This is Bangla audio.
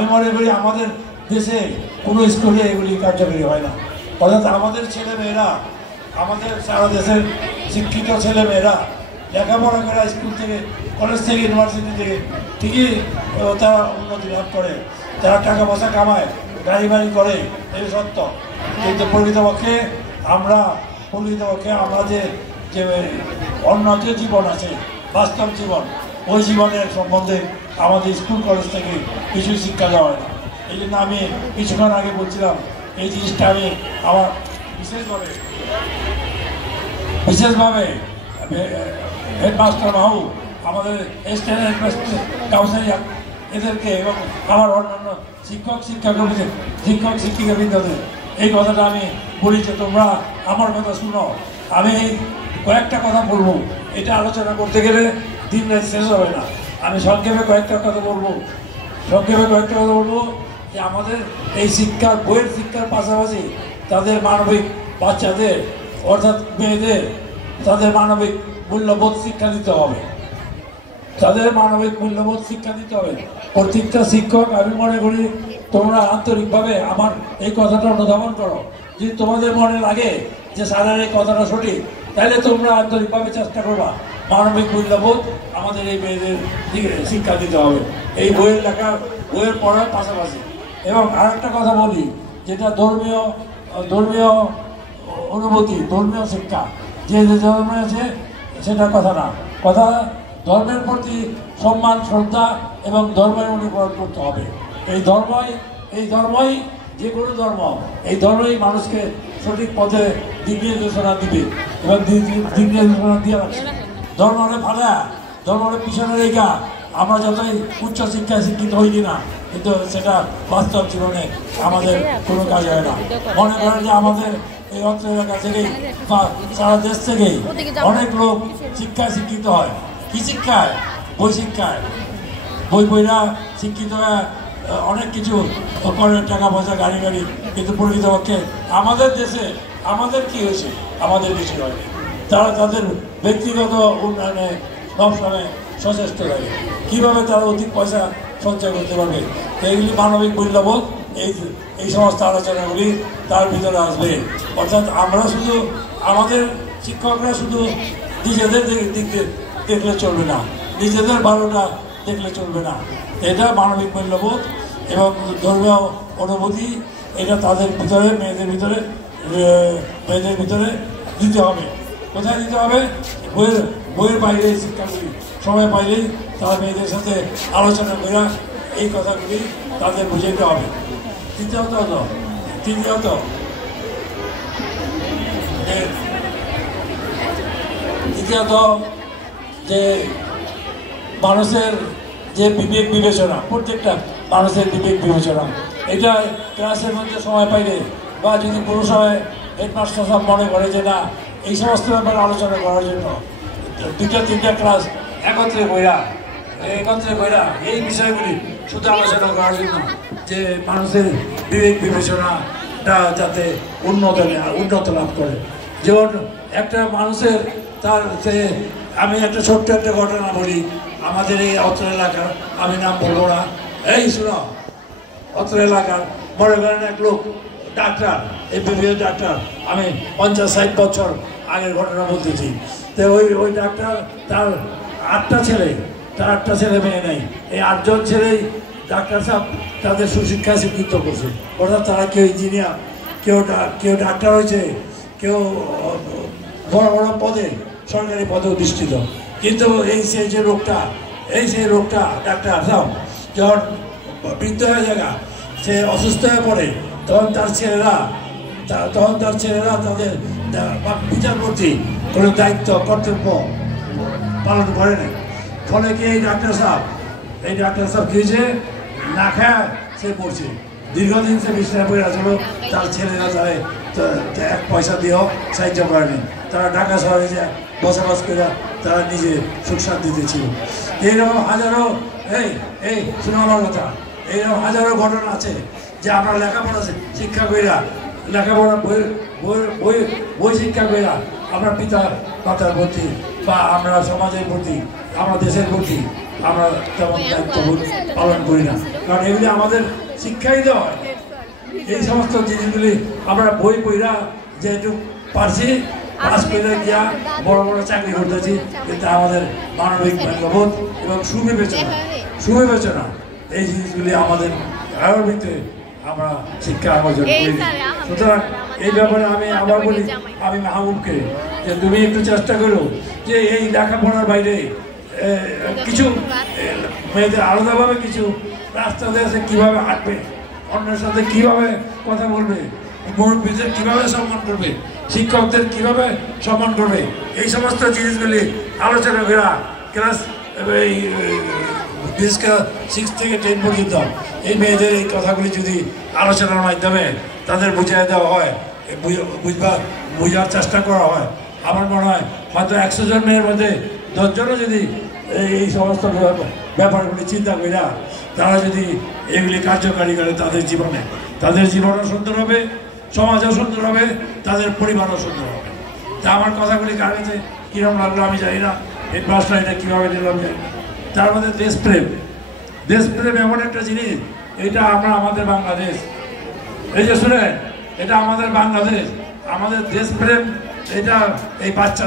আমি মনে করি আমাদের দেশে কোনো স্কুলে এগুলি কার্যকরী হয় না। অর্থাৎ আমাদের ছেলেমেয়েরা, আমাদের সারা দেশের শিক্ষিত ছেলেমেয়েরা লেখাপড়া করে স্কুল থেকে, কলেজ থেকে, ইউনিভার্সিটি থেকে ঠিকই তারা উন্নতি লাভ করে, তারা টাকা পয়সা কামায়, গাড়ি বাড়ি করে, এই সত্য। কিন্তু প্রকৃতপক্ষে আমরা যে অন্য যে জীবন আছে, বাস্তব জীবন, ওই জীবনের সম্বন্ধে আমাদের স্কুল কলেজ থেকে কিছু শিক্ষা দেওয়া হয় না। এই জন্য আমি কিছুক্ষণ আগে বলছিলাম, এই জিনিসটা আমি আমার বিশেষভাবে হেডমাস্টার বাবু, আমাদের স্ট্যান্ডার্ড কাউন্সিলর এদেরকে এবং আমার অন্যান্য শিক্ষক শিক্ষিকাবৃন্দদের এই কথাটা আমি বলি যে তোমরা আমার কথা শুনো। আমি কয়েকটা কথা বলবো, এটা আলোচনা করতে গেলে দিন রাত শেষ হবে না। আমি সংক্ষেপে কয়েকটা কথা বলবো যে আমাদের এই শিক্ষার, বইয়ের শিক্ষার পাশাপাশি তাদের মানবিক, বাচ্চাদের অর্থাৎ মেয়েদের তাদের মানবিক মূল্যবোধ শিক্ষা দিতে হবে। প্রত্যেকটা শিক্ষক, আমি মনে করি তোমরা আন্তরিকভাবে আমার এই কথাটা অনুধাবন করো। যদি তোমাদের মনে লাগে যে স্যারের এই কথাটা সঠিক, তাহলে তোমরা আন্তরিকভাবে চেষ্টা করবা মানবিক মূল্যবোধ আমাদের এই মেয়েদের শিক্ষা দিতে হবে, এই বইয়ের পড়ার পাশাপাশি। এবং আরেকটা কথা বলি, যেটা ধর্মীয় অনুভূতি, ধর্মীয় শিক্ষা, যে ধর্মে আছে সেটা কথা না, কথা ধর্মের প্রতি সম্মান, শ্রদ্ধা এবং ধর্মের অনুকরণ করতে হবে। এই ধর্মই যে কোনো ধর্ম, এই ধর্মই মানুষকে সঠিক পথে দিক নির্দেশনা দিবে এবং দিক নির্দেশনা দিয়ে রাখছে। ধর্মের পিছনে রেখা আমরা যতই উচ্চশিক্ষায় শিক্ষিত হই কিনা, কিন্তু সেটা বাস্তব জীবনে আমাদের কোনো কাজ হয় না। মনে করেন যে আমাদের এই অঞ্চল এলাকা থেকেই বা সারা দেশ থেকেই অনেক লোক শিক্ষায় শিক্ষিত হয়। কি শিক্ষায়? বই শিক্ষায়। বইরা শিক্ষিত হয়, অনেক কিছু করে, টাকা পয়সা, গাড়ি, কিন্তু প্রকৃতপক্ষে আমাদের দেশে আমাদের কি হয়েছে? আমাদের কিছু হয়নি। তারা তাদের ব্যক্তিগত উন্নয়নে সবসময় সচেষ্ট থাকে। কীভাবে তারা অধিক পয়সা সঞ্চয় করতে পারবে, এইগুলি মানবিক মূল্যবোধ, এই সমস্ত আলোচনাগুলি তার ভিতরে আসবে। অর্থাৎ আমাদের শিক্ষকরা শুধু নিজেদের দিক দেখলে চলবে না, নিজেদের ভালোটা দেখলে চলবে না। এটা মানবিক মূল্যবোধ এবং ধর্মীয় অনুভূতি, এটা তাদের ভিতরে, মেয়েদের ভিতরে দিতে হবে। কোথায় দিতে হবে? বইয়ের বাইরে শিক্ষাগুলি সময় পাইলেই তারা মেয়েদের সাথে আলোচনা করে এই কথাগুলি তাদের বুঝাইতে হবে। তৃতীয়ত যে মানুষের যে বিবেক বিবেচনা, প্রত্যেকটা মানুষের বিবেক বিবেচনা, এটা ক্লাসের মধ্যে সময় পাইলে বা যদি কোনো সময় হেডমাস্টার সাহেব মনে করে যে না, এই সমস্ত ব্যাপারে আলোচনা করার জন্য 2-3টা ক্লাস একত্রে বইরা এই বিষয়গুলি শুধু আলোচনা করার জন্য, যে মানুষের বিবেক বিবেচনাটা যাতে উন্নত লাভ করে। যেমন একটা মানুষের আমি একটা ছোট্ট একটা ঘটনা বলি। আমাদের এই অত্র এলাকার, আমি নাম বলবো না, এই শুনো, অত্র এলাকার মনে করেন এক লোক ডাক্তার, MBBS ডাক্তার, আমি 50-60 বছর আগের ঘটনা বলতেছি। তো ওই ডাক্তার, তার 8টা ছেলে মেয়ে নেই। এই 8জন ছেলেই ডাক্তার সাহেব তাদের সুশিক্ষায় শিক্ষিত করছে। অর্থাৎ তারা কেউ ইঞ্জিনিয়ার, কেউ ডাক্তার হয়েছে, কেউ বড় বড় পদে, সরকারি পদে অধিষ্ঠিত। কিন্তু সেই লোকটা ডাক্তার সাহেব যখন বৃদ্ধ হয়ে যায়, সে অসুস্থ হয়ে পড়ে, তখন তার ছেলেরা তাদের বিচারপতি কোনো দায়িত্ব কর্তব্য পালন করে না। ফলে কি এই ডাক্তার সাহেব কি হয়েছে, না খায় সে পড়ছে। দীর্ঘদিন সে বিছানায় পড়ে আসলো, তার ছেলেরা তারা 1 পয়সা দিয়েও সাহায্য করেনি। তারা ঢাকা শহরে বসবাস করে তারা নিজে সুখ শান্তিতে ছিল। এইরকম হাজারো, শুনো আমার কথা, এইরকম হাজারো ঘটনা আছে যে আমরা লেখাপড়া শিক্ষা কইরা, লেখাপড়া বই শিক্ষা কইরা আমরা পিতা মাতার প্রতি বা আমরা সমাজের প্রতি, আমরা দেশের প্রতি আমরা তেমন দায়িত্ববোধ পালন করি না, কারণ এগুলি আমাদের শিক্ষাই দেওয়া হয়। এই সমস্ত জিনিসগুলি আমরা বই পড়া যেহেতু পারছি, পাস করে গিয়া বড় বড় চাকরি করতেছি, কিন্তু আমাদের মানবিক মূল্যবোধ এবং সুবিবেচনা এই জিনিসগুলি আমাদের আয়োর ভিতরে আমরা শিক্ষা অর্জন করি। সুতরাং এই ব্যাপারে আমি আবার বলি, আমি মাহবুবকে যে তুমি একটু চেষ্টা করো যে এই লেখাপড়ার বাইরে কিছু মেয়েদের আলাদাভাবে কিছু রাস্তাতে আছে কীভাবে হাঁটবে, অন্যের সাথে কীভাবে কথা বলবে, মুরব্বীদের কীভাবে সম্মান করবে, শিক্ষকদের কীভাবে সম্মান করবে, এই সমস্ত জিনিসগুলি আলোচনা করা ক্লাস এই বিশেষ করে 6 থেকে 10 পর্যন্ত এই মেয়েদের এই কথাগুলি যদি আলোচনার মাধ্যমে তাদের বুঝিয়ে দেওয়া হয়, বোঝার চেষ্টা করা হয়, আমার মনে হয় হয়তো 100 জন মেয়ের মধ্যে 10 জনও যদি এই সমস্ত ব্যাপারগুলি চিন্তা করা তারা যদি এগুলি কার্যকারী করে তাদের জীবনও সুন্দর হবে, সমাজও সুন্দর হবে, তাদের পরিবারও সুন্দর হবে। তা আমার কথাগুলি কানেতে কীরকম লাগলো আমি জানি না, এই ক্লাসটা এটা কীভাবে নিলাম জানি না। তার মধ্যে দেশপ্রেম এমন একটা জিনিস, এটা আমাদের বাংলাদেশ, এই যে শুনেন এটা আমাদের বাংলাদেশ, আমাদের দেশপ্রেম এটা এই বাচ্চা